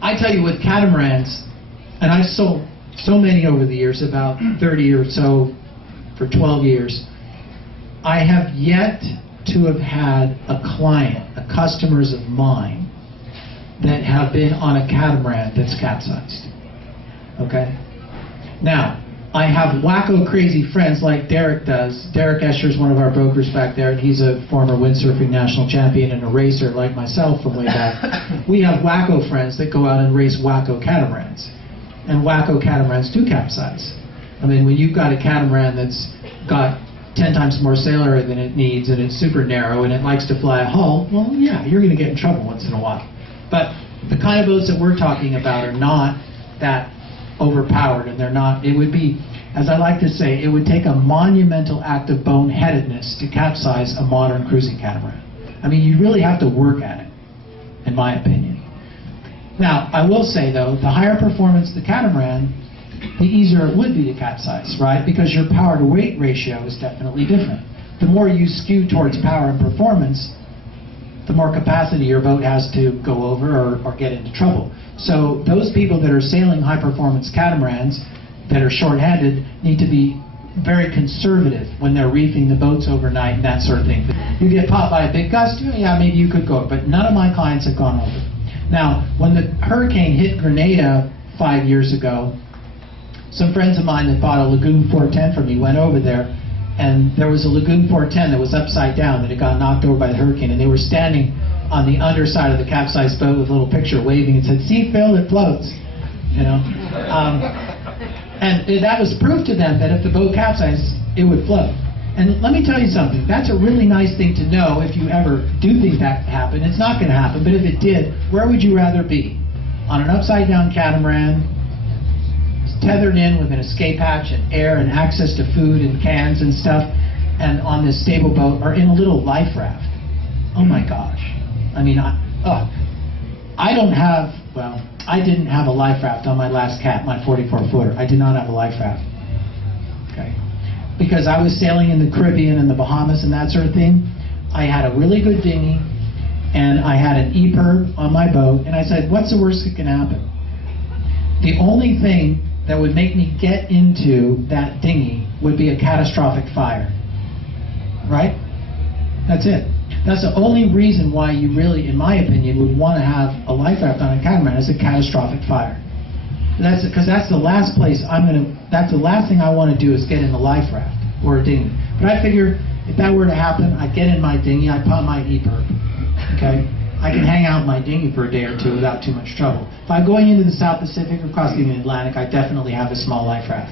I tell you, with catamarans, and I've sold so many over the years, about 30 or so for 12 years, I have yet to have had a client, a customers of mine, that have been on a catamaran that's capsized. Okay? Now, I have wacko crazy friends like Derek does. Derek Escher is one of our brokers back there, and he's a former windsurfing national champion and a racer like myself from way back. We have wacko friends that go out and race wacko catamarans. And wacko catamarans do capsize. I mean, when you've got a catamaran that's got 10 times more sail area than it needs, and it's super narrow, and it likes to fly a hull, well, yeah, you're going to get in trouble once in a while. But the kind of boats that we're talking about are not that overpowered, and they're not, it would be, as I like to say, it would take a monumental act of boneheadedness to capsize a modern cruising catamaran. I mean, you really have to work at it, in my opinion. Now, I will say, though, the higher performance the catamaran, the easier it would be to capsize, right? Because your power to weight ratio is definitely different. The more you skew towards power and performance, the more capacity your boat has to go over or get into trouble. So those people that are sailing high-performance catamarans that are short-handed need to be very conservative when they're reefing the boats overnight and that sort of thing. You get popped by a big gust, yeah, maybe you could go, but none of my clients have gone over. Now, when the hurricane hit Grenada 5 years ago, some friends of mine that bought a Lagoon 410 from me went over there, and there was a Lagoon 410 that was upside down, that had got knocked over by the hurricane, and they were standing on the underside of the capsized boat with a little picture waving and said, "See, Phil, it floats." You know, and that was proof to them that if the boat capsized, it would float. And let me tell you something, that's a really nice thing to know if you ever do think that could happen. It's not going to happen, but if it did, where would you rather be? On an upside-down catamaran, tethered in with an escape hatch and air and access to food and cans and stuff, and on this stable boat, or in a little life raft? Oh my gosh. I mean, I don't have, well, I didn't have a life raft on my last cat, my 44-footer. I did not have a life raft. Okay. Because I was sailing in the Caribbean and the Bahamas and that sort of thing. I had a really good dinghy, and I had an EPIRB on my boat, and I said, what's the worst that can happen? The only thing that would make me get into that dinghy would be a catastrophic fire. Right? That's it. That's the only reason why you really, in my opinion, would want to have a life raft on a catamaran, is a catastrophic fire. That's because that's the last place that's the last thing I want to do, is get in a life raft or a dinghy. But I figure if that were to happen, I'd get in my dinghy, I'd pop my EPIRB. Okay? I can hang out in my dinghy for a day or two without too much trouble. If I'm going into the South Pacific or crossing the Atlantic, I definitely have a small life raft.